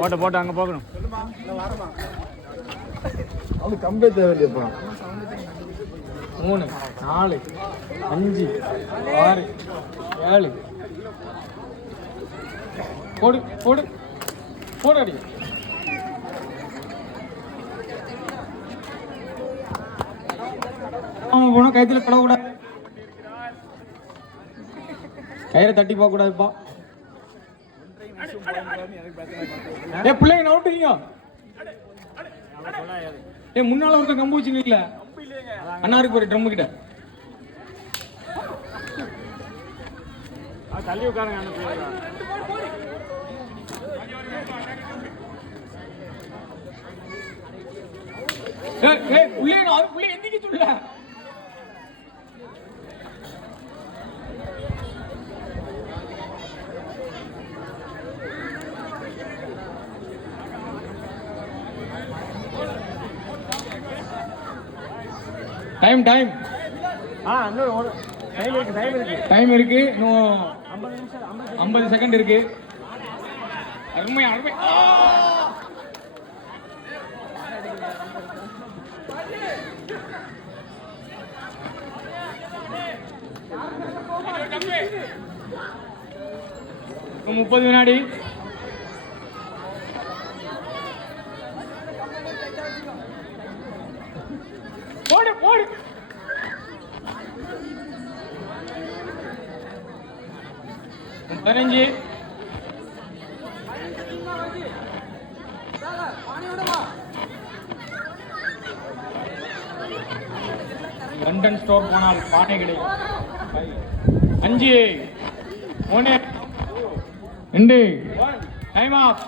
போட்டு போட்டு அங்கே போகணும். அவனுக்கு கம்பே தேவையில்லையப்பா. மூணு நாலு அஞ்சு ஆறு ஏழு. போடு போடு. போடு அடி ஆமா போனா கயித்துல படக்கூடாது. கயிறை தட்டி போக கூடாதுப்பா ஏ பிள்ளைங்க நவுட்டுறீங்க ஏ முன்னால ஒருத்தன் கம்பு வச்சு நிக்கல அண்ணாருக்கு ஒரு ட்ரம் கிட்ட. தள்ளி உட்காருங்க அந்த பிள்ளைங்க ஏய், ஏய், உள்ளே நான் உள்ளே எந்திரிக்க டைம் டைம் ஆ இன்னும் ஒரு டைம் இருக்கு டைம் இருக்கு. டைம் இருக்கு. இன்னும் ஐம்பது நிமிஷம் ஐம்பது செகண்ட் இருக்கு. அருமை அருமை. முப்பது வினாடி போடு போடு. பதினஞ்சு. லண்டன் ஸ்டோர் போனால் பானை கிடைக்கும். அஞ்சு. ஒன்று ரெண்டு. Time of